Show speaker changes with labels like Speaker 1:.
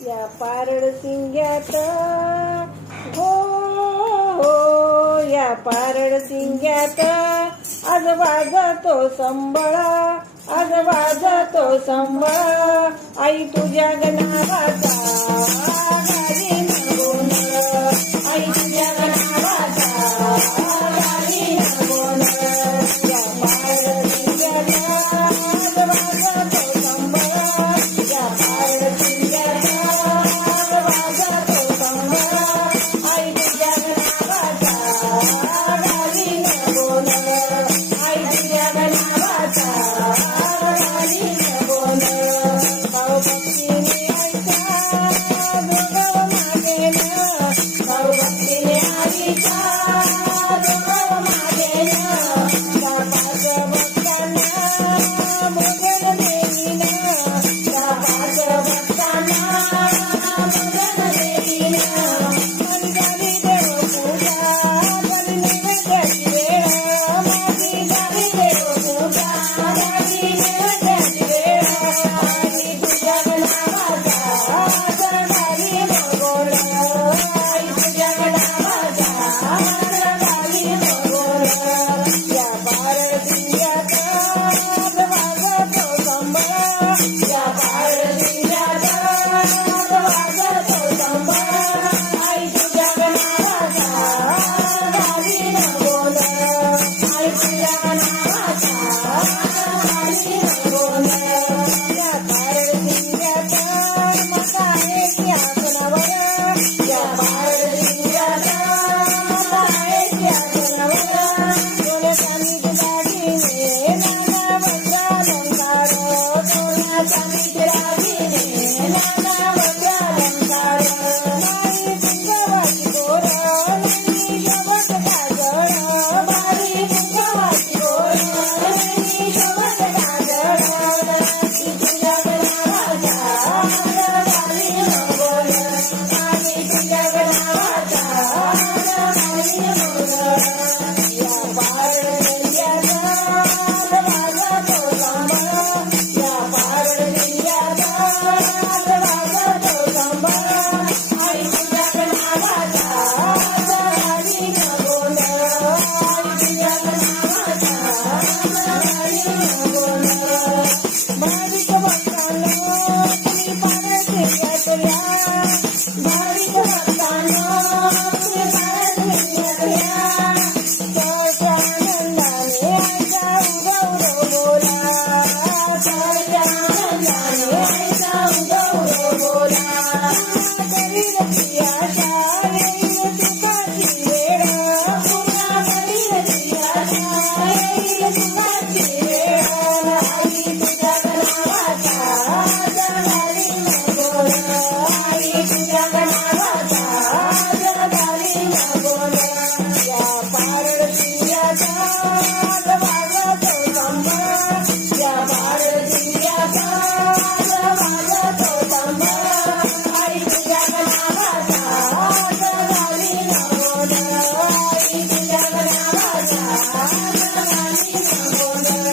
Speaker 1: या पारड सिंग्यात हो, हो या पारड सिंग्यात आज वाजतो संबळा आज वाजतो संबळा. आई तुझ्या गणावाचा Bye. Thank you. Yeah, Thank you.